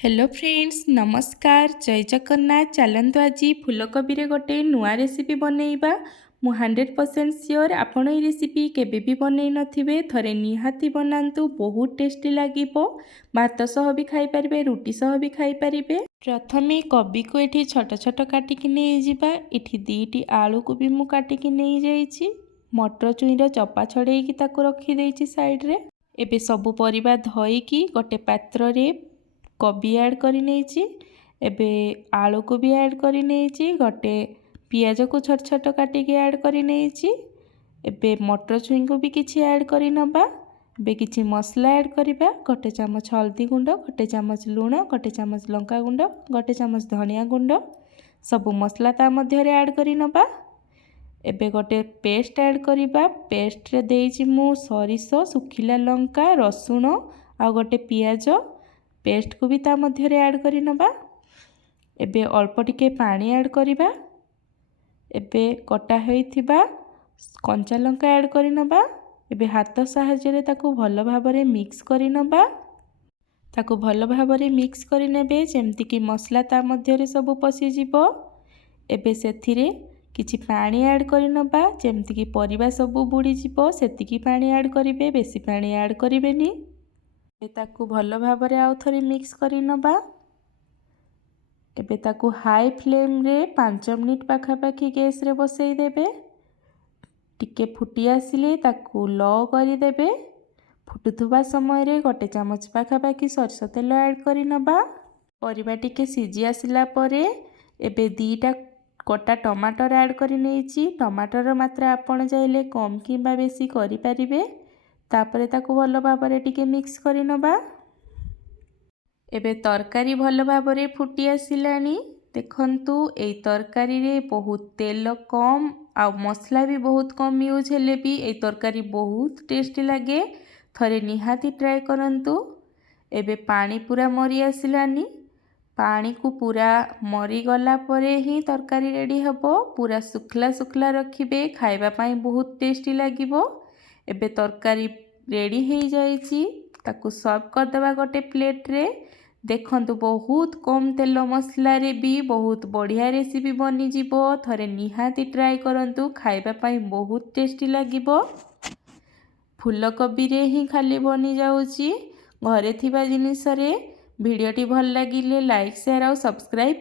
Hello friends नमस्कार जय जगन्नाथ चलतु आज फूलकोबी रे गोटे नुआ रेसिपी बनैबा मु 100% श्योर आपण ये रेसिपी केबे भी बनै नथिबे थरे निहाती बनांतु बहुत टेस्टी लागिबो भात सह भी खाई परिबे रुटी सह भी खाई परिबे। प्रथमे कोबी को एठी छोट छोट काटिकी नहीं जिबा एठी दीटी आलू को भी मु काटिकी नहीं जाइछि मटर चुईर चपा छड़ेकी ताको रखी देइछि साइड रे। एबे सबु परिबा धोईकी गोटे पात्र रे कोबी ऐड करी नेछि एबे आलू को भी ऐड करी नेछि गोटे पियाज को छोट छोट काटिकी ऐड करी नेछि एबे मटर छुई को भी किछि ऐड करी नबा। एबे किछि मसला ऐड करिबा गोटे चामच हल्दी गुंड गोटे चामच लूण गोटे चामच लंका गुंड गोटे चामच धनिया गुंड सबु मसला ता मध्य रे ऐड करी नबा। एबे गोटे पेस्ट ऐड करिबा पेस्ट रे देइछि मु सरिष सुखिला लंका रसुण आ गोटे पियाज पेस्ट को भी ता मध्य रे ऐड करी नबा। एबे अल्प टिके पानी ऐड करिबा एबे कटा होइथिबा कंचा लंका ऐड करी नबा। एबे हाथ साहाय्य रे ताको भलो भाबरे मिक्स करी नबा ताको भलो भाबरे मिक्स करी नेबे जेमति कि मसला ता मध्य रे सब पसी जिवो। एबे सेथिरे किछि पानी ऐड करी नबा जेमति कि परिबा सब बुडी जिवो सेतिकी पानी ऐड करिबे बेसी पानी ऐड करिबेनी। ताकू भलो भाबरे आउ थरी मिक्स करी नबा। एबे ताकू हाई फ्लेम रे 5 मिनिट पाखापाखी गैस रे बसई देबे टिके फुटी आसिले ताकू लो करी देबे। फुटुथुबा समय रे गोटे चामच पाखापाखी सरसो तेल ऐड करी नबा। परिबा टिके सिजी आसिला परे एबे दीटा कटा टमाटर ऐड करी नेछि टमाटर मात्रा आपण चाहिले कम किबा बेसी करि परिबे तापरे ताकू भलो भाबरे टिके मिक्स करी नबा। एबे तरकारी भलो भाबरे फुटी आसिलानी देखंतु एई तरकारी रे बहुत तेल कम आ मसला भी बहुत कम यूज हेले भी एई तरकारी बहुत टेस्टी लागे थरे निहाती ट्राई करंतु। एबे पानी पूरा मरी आसिलानी पानी को पूरा मरी गला परे ही तरकारी रेडी हबो पूरा सुखला सुखला रखिबे खाइबा पाई बहुत टेस्टी लागिबो। एबे तरकारी रेडी हो जाइछि ताकू सर्व कर देबा गोटे प्लेट रे। देखंतु बहुत कम तेल मसला रे भी बहुत बढ़िया रेसिपी बनी जिवो थरे निहाती ट्राई करंतु खाइबा पाई बहुत टेस्टी लागिबो। फूलकोबी रे ही खाली बनी जाउछि घरे थिबा जिनिस रे। वीडियोटी भल लागिले लाइक शेयर और सब्सक्राइब